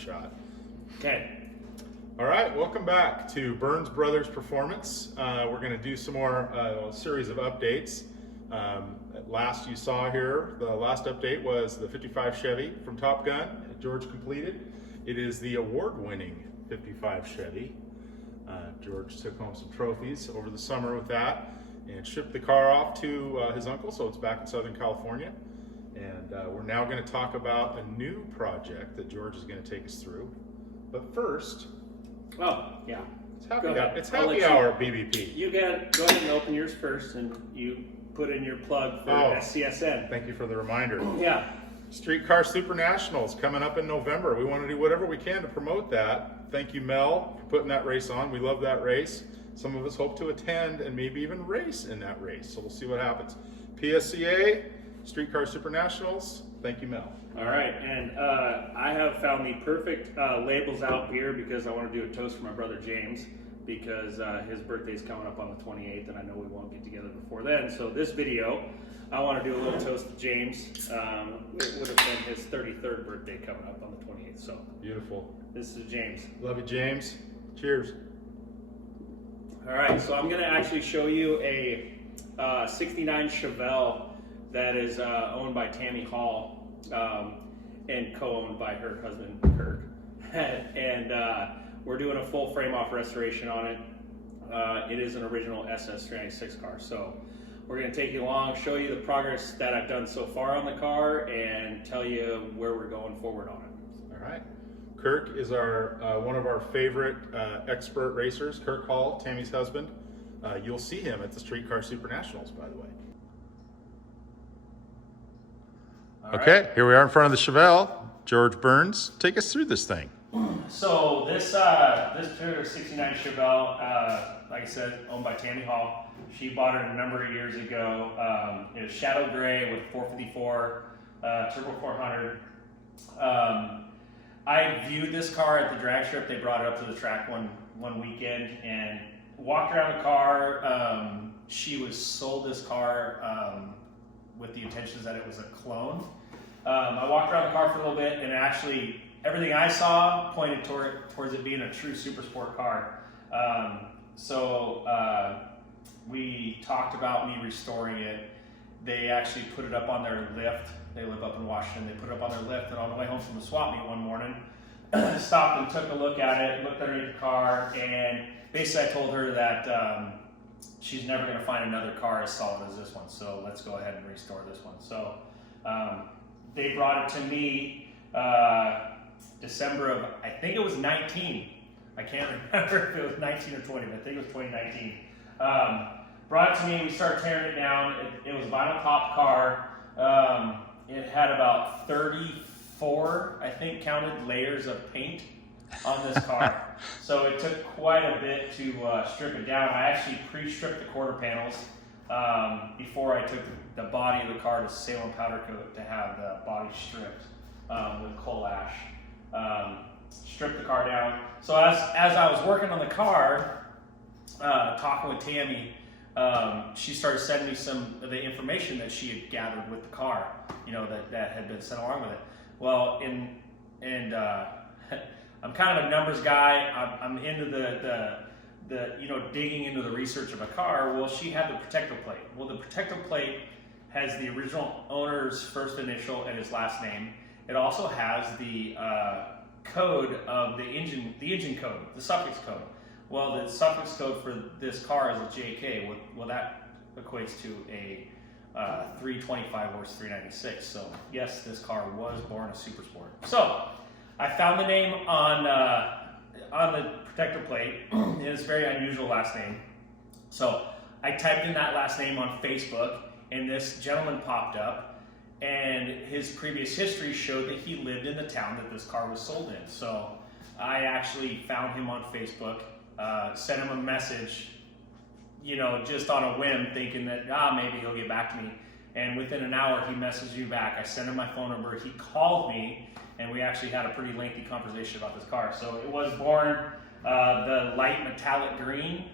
shot. Okay. All right, welcome back to Burns Brothers Performance. We're going to do some more series of updates. Last you saw here, the last update was the 55 Chevy from Top Gun that George completed. It is the award-winning 55 Chevy. George took home some trophies over the summer with that and shipped the car off to his uncle, so it's back in Southern California. And we're now going to talk about a new project that George is going to take us through. But first, Oh, yeah. it's happy hour BBP. You go ahead and open yours first, and you put in your plug for SCSN. Thank you for the reminder. Yeah. Streetcar Super Nationals coming up in November. We want to do whatever we can to promote that. Thank you, Mel, for putting that race on. We love that race. Some of us hope to attend and maybe even race in that race. So we'll see what happens. PSCA, Streetcar Super Nationals. Thank you, Mel. All right, and I have found the perfect labels out here because I want to do a toast for my brother James, because his birthday's coming up on the 28th, and I know we won't get together before then. So this video, I want to do a little toast to James. It would have been his 33rd birthday coming up on the 28th. So Beautiful. this is James. Love you, James. Cheers. All right, so I'm going to actually show you a 69 Chevelle that is owned by Tammy Hall and co-owned by her husband, Kirk. And we're doing a full frame-off restoration on it. It is an original SS396 car. So we're going to take you along, show you the progress that I've done so far on the car, and tell you where we're going forward on it. All right. Kirk is our one of our favorite expert racers, Kirk Hall, Tammy's husband. You'll see him at the Streetcar Super Nationals, by the way. Okay, here we are in front of the Chevelle. George Burns, take us through this thing. So this particular 69 Chevelle, like I said, owned by Tammy Hall. She bought it a number of years ago. It was shadow gray with 454 turbo 400. I viewed this car at the drag strip. They brought it up to the track one weekend and walked around the car. She was sold this car with the intentions that it was a clone. I walked around the car for a little bit, and actually everything I saw pointed towards it being a true super sport car. So we talked about me restoring it. They actually put it up on their lift. They live up in Washington. They put it up on their lift, and on the way home from the swap meet one morning, stopped and took a look at it, looked underneath the car, and basically I told her that she's never going to find another car as solid as this one, so let's go ahead and restore this one. So they brought it to me December of, I think it was 19. I can't remember if it was 19 or 20, but I think it was 2019. Brought it to me, we started tearing it down. It was a vinyl top car. It had about 34, I think, counted layers of paint on this car. So it took quite a bit to strip it down. I actually pre-stripped the quarter panels before I took the body of the car to Salem powder coat to have the body stripped with coal ash. Stripped the car down. So as I was working on the car, talking with Tammy, she started sending me some of the information that she had gathered with the car, that had been sent along with it. Well, I'm kind of a numbers guy. I'm into the digging into the research of a car. Well, she had the protective plate. Well, the protective plate has the original owner's first initial and his last name. It also has the code of the engine code, the suffix code. Well, the suffix code for this car is a JK. Well, that equates to a 325 horse 396. So yes, this car was born a super sport. So I found the name on the protector plate, and it's a very unusual last name. So I typed in that last name on Facebook, and this gentleman popped up, and his previous history showed that he lived in the town that this car was sold in. So I actually found him on Facebook, sent him a message, just on a whim, thinking that maybe he'll get back to me. And within an hour, he messaged me back. I sent him my phone number. He called me, and we actually had a pretty lengthy conversation about this car. So it was born the light metallic green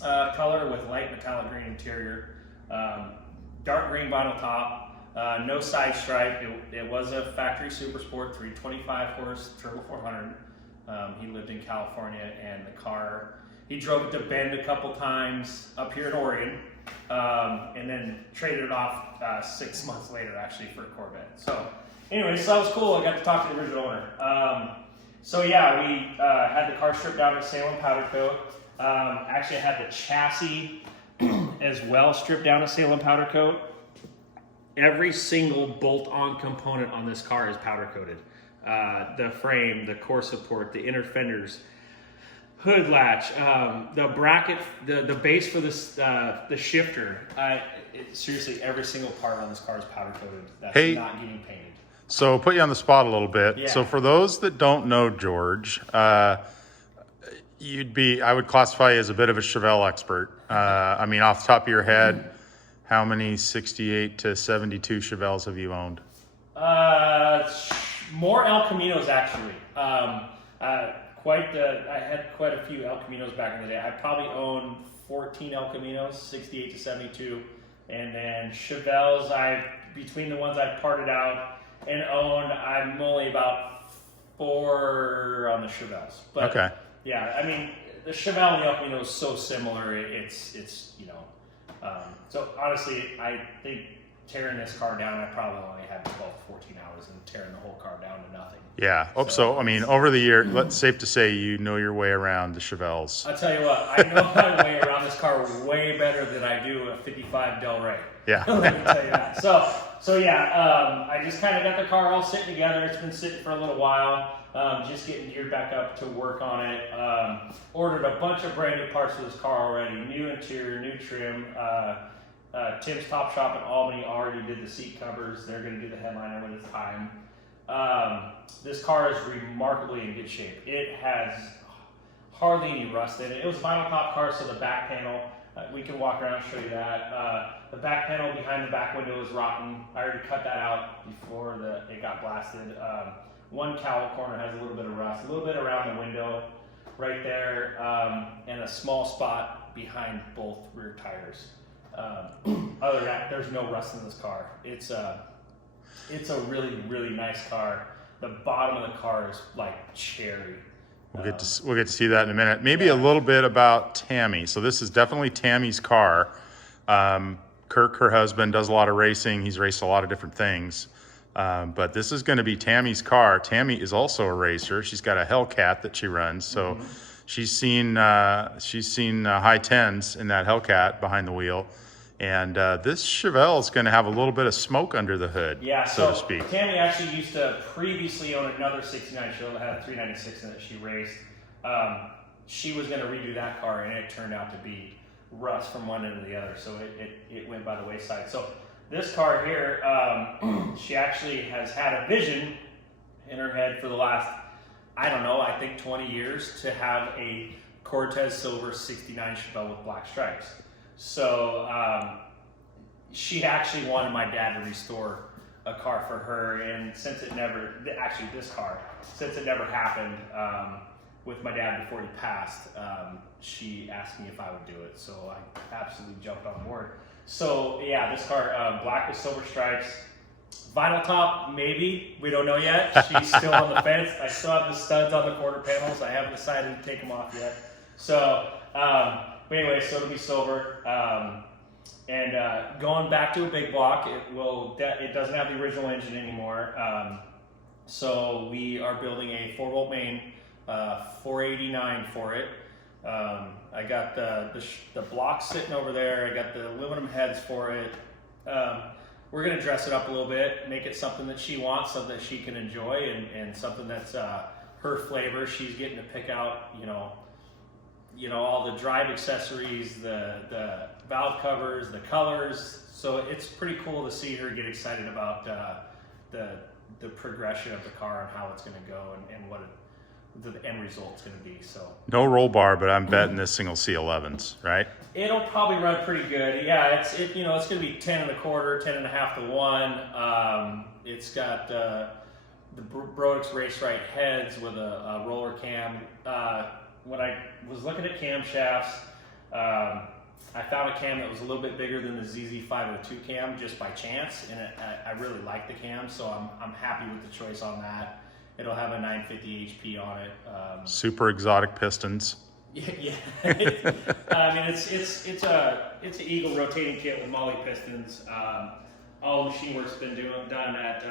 color with light metallic green interior, dark green vinyl top, No side stripe. It was a factory Super Sport 325 horse turbo 400. He lived in California, and the car, he drove it to Bend a couple times up here in Oregon, and then traded it off 6 months later actually for a Corvette. So anyway, so that was cool. I got to talk to the original owner. So yeah, we had the car stripped down to Salem powder coat. Actually, I had the chassis as well stripped down to Salem powder coat. Every single bolt-on component on this car is powder coated. The frame, the core support, the inner fenders, hood latch, the bracket, the base for this, the shifter. Seriously, every single part on this car is powder coated. That's not getting painted. So put you on the spot a little bit. Yeah. So for those that don't know George, I would classify you as a bit of a Chevelle expert. I mean, off the top of your head, how many 68 to 72 Chevelles have you owned? More El Caminos actually. I had quite a few El Caminos back in the day. I probably owned 14 El Caminos, 68 to 72, and then Chevelles. Between the ones I've parted out and owned, I'm only about 4 on the Chevelles. But okay. Yeah, I mean the Chevelle and the El Camino is so similar. It's so honestly, I think tearing this car down, I probably only had 12, 14 hours and tearing the whole car down to nothing. Yeah. So I mean, over the year, safe to say you know your way around the Chevelles. I'll tell you what, I know my way around this car way better than I do a 55 Del Rey. Yeah. Let me tell you that. So yeah, I just kind of got the car all sitting together. It's been sitting for a little while. Just getting geared back up to work on it. Ordered a bunch of brand new parts for this car already. New interior, new trim. Tim's Top Shop in Albany already did the seat covers. They're going to do the headliner when it's time. This car is remarkably in good shape. It has hardly any rust in it. It was a vinyl top car, so the back panel, we can walk around and show you that. The back panel behind the back window is rotten. I already cut that out before it got blasted. One cowl corner has a little bit of rust, a little bit around the window right there, and a small spot behind both rear tires. Other than that, there's no rust in this car. It's a really, really nice car. The bottom of the car is like cherry. We'll get to see that in a minute. Maybe a little bit about Tammy. So this is definitely Tammy's car. Kirk, her husband, does a lot of racing. He's raced a lot of different things. But this is going to be Tammy's car. Tammy is also a racer. She's got a Hellcat that she runs. So she's seen high tens in that Hellcat behind the wheel. And this Chevelle is going to have a little bit of smoke under the hood, so to speak. Tammy actually used to previously own another 69 Chevelle that had a 396 in it she raced. She was going to redo that car, and it turned out to be rust from one end to the other, so it went by the wayside. So this car here, she actually has had a vision in her head for the last, I think 20 years to have a Cortez Silver 69 Chevelle with black stripes. So she actually wanted my dad to restore a car for her, and since it never happened with my dad before he passed, she asked me if I would do it. So I absolutely jumped on board. So yeah, this car, black with silver stripes, vinyl top, maybe, we don't know yet. She's still on the fence. I still have the studs on the quarter panels. I haven't decided to take them off yet. So, but anyway, so it'll be silver. And going back to a big block, it doesn't have the original engine anymore. So we are building a 4-volt main, 489 for it. I got the block sitting over there. I got the aluminum heads for it. We're gonna dress it up a little bit, make it something that she wants, something that she can enjoy, and something that's her flavor. She's getting to pick out, all the drive accessories, the valve covers, the colors. So it's pretty cool to see her get excited about the progression of the car and how it's going to go and what the end result's going to be. So no roll bar, but I'm betting this thing will see 11s, right? It'll probably run pretty good. Yeah, it's going to be 10 1/4, 10 1/2 to 1. It's got the Brodix Race Right heads with a roller cam. When I was looking at camshafts, I found a cam that was a little bit bigger than the ZZ502 cam just by chance, and I really like the cam, so I'm happy with the choice on that. It'll have a 950 HP on it. Super exotic pistons. Yeah. I mean, it's an Eagle rotating kit with Molly pistons. All the machine work's been done at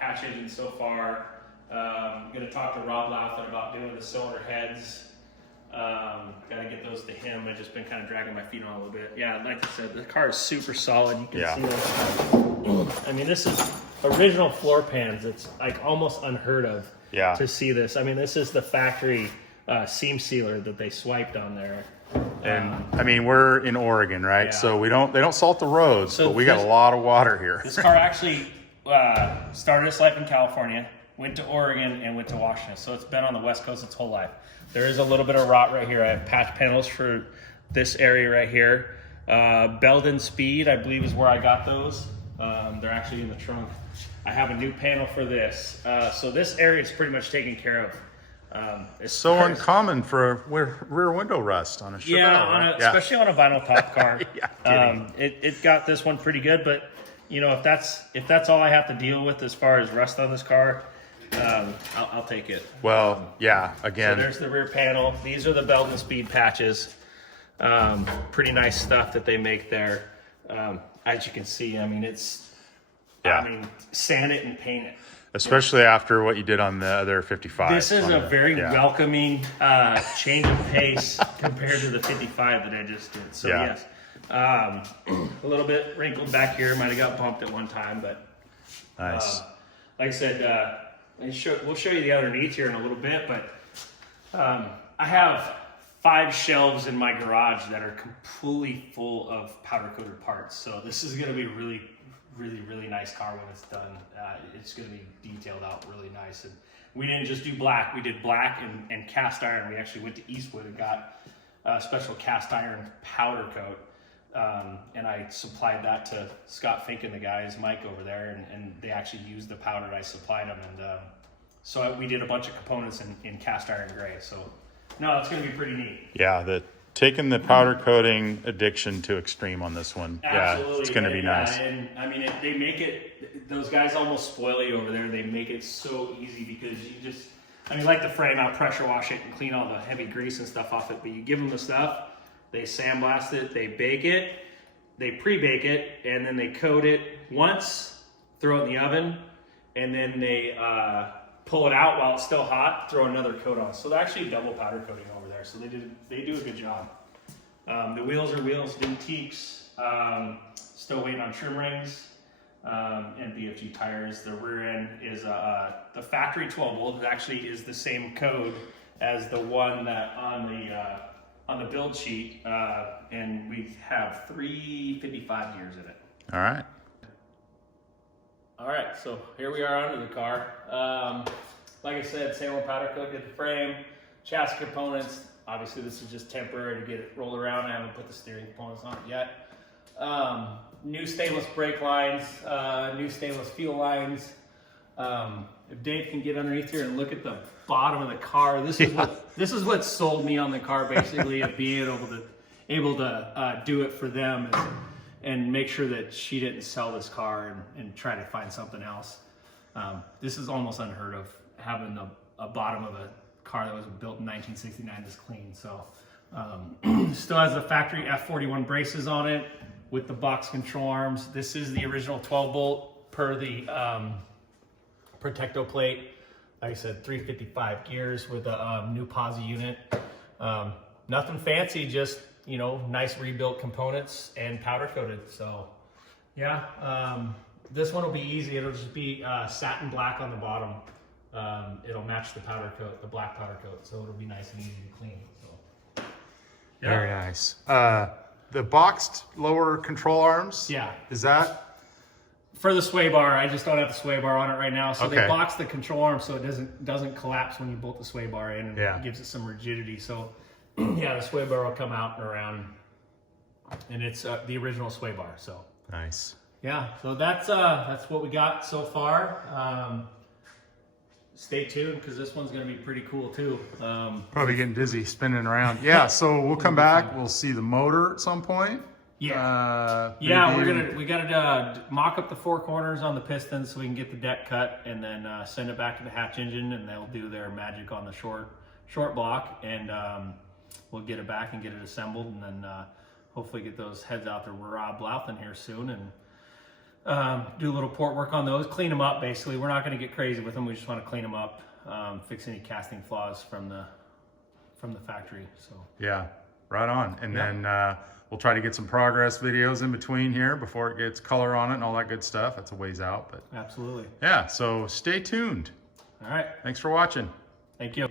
Hatch Engine so far. I'm going to talk to Rob Laughlin about doing the cylinder heads. Got to get those to him. I've just been kind of dragging my feet on a little bit. Yeah, like I said, the car is super solid. You can see this. I mean, this is original floor pans. It's like almost unheard of to see this. I mean, this is the factory seam sealer that they swiped on there. And I mean, we're in Oregon, right? Yeah. So they don't salt the roads, So but we got a lot of water here. This car actually started its life in California, went to Oregon, and went to Washington. So it's been on the West Coast its whole life. There is a little bit of rot right here. I have patch panels for this area right here. Belden Speed, I believe, is where I got those. They're actually in the trunk. I have a new panel for this. So this area is pretty much taken care of. It's so uncommon for a rear window rust on a Chevelle. Yeah, especially on a vinyl top car. Yeah, it got this one pretty good, but you know, if that's all I have to deal with as far as rust on this car, I'll take it. Well, yeah, again. So there's the rear panel. These are the Belden Speed patches. Pretty nice stuff that they make there. As you can see, I mean, sand it and paint it. Especially after what you did on the other 55. This is a very welcoming change of pace compared to the 55 that I just did. So yes, a little bit wrinkled back here. Might have got bumped at one time, but nice. Like I said, we'll show you the underneath here in a little bit. But I have 5 shelves in my garage that are completely full of powder coated parts. So this is going to be really nice car when it's done. It's going to be detailed out really nice. And we didn't just do black. We did black and cast iron. We actually went to Eastwood and got a special cast iron powder coat. And I supplied that to Scott Fink and the guys, Mike over there, and they actually used the powder I supplied them. And so we did a bunch of components in cast iron gray. So no, it's going to be pretty neat. Yeah, taking the powder coating addiction to extreme on this one. Absolutely. Yeah, it's going to be nice. And I mean, they make it, those guys almost spoil you over there. They make it so easy because you just, I mean, like the frame out, pressure wash it and clean all the heavy grease and stuff off it. But you give them the stuff, they sandblast it, they bake it, they pre-bake it, and then they coat it once, throw it in the oven, and then they pull it out while it's still hot, throw another coat on. So they're actually double powder coating over there. So they do a good job. The wheels are wheels, Denteeks. Still waiting on trim rings and BFG tires. The rear end is the factory 12 volt. Actually is the same code as the one that on the build sheet, and we have 355 gears in it. All right. All right, so here we are under the car. Like I said, same old powder coat, get the frame, chassis components. Obviously, this is just temporary to get it rolled around. I haven't put the steering components on it yet. New stainless brake lines, new stainless fuel lines. If Dave can get underneath here and look at the bottom of the car, this is what sold me on the car, basically, of being able to do it for them and make sure that she didn't sell this car and try to find something else. This is almost unheard of, having a bottom of a car that was built in 1969 this clean. So still has the factory F41 braces on it with the box control arms. This is the original 12 volt per the Protecto plate. Like I said, 355 gears with a new posi unit. Nothing fancy, just, you know, nice rebuilt components and powder coated. So yeah, this one will be easy. It'll just be satin black on the bottom. It'll match the powder coat, the black powder coat. So it'll be nice and easy to clean. So yeah. Very nice. The boxed lower control arms. Yeah. Is that? For the sway bar, I just don't have the sway bar on it right now. So Okay. they box the control arm so it doesn't collapse when you bolt the sway bar in, and Yeah. it gives it some rigidity. So yeah, the sway bar will come out and around, and it's the original sway bar. So Nice. yeah, so that's what we got so far. Stay tuned because this one's going to be pretty cool too. Probably getting dizzy spinning around. Yeah, so we'll come back. We'll see the motor at some point. Yeah, we gotta mock up the 4 corners on the pistons so we can get the deck cut, and then send it back to the hatch engine, and they'll do their magic on the short block, and we'll get it back and get it assembled, and then hopefully get those heads out to Rob Louthan here soon, and do a little port work on those, clean them up. Basically, we're not going to get crazy with them. We just want to clean them up, fix any casting flaws from the factory. So yeah, right on. And then we'll try to get some progress videos in between here before it gets color on it and all that good stuff. That's a ways out, but absolutely. yeah. So stay tuned. All right. Thanks for watching. Thank you.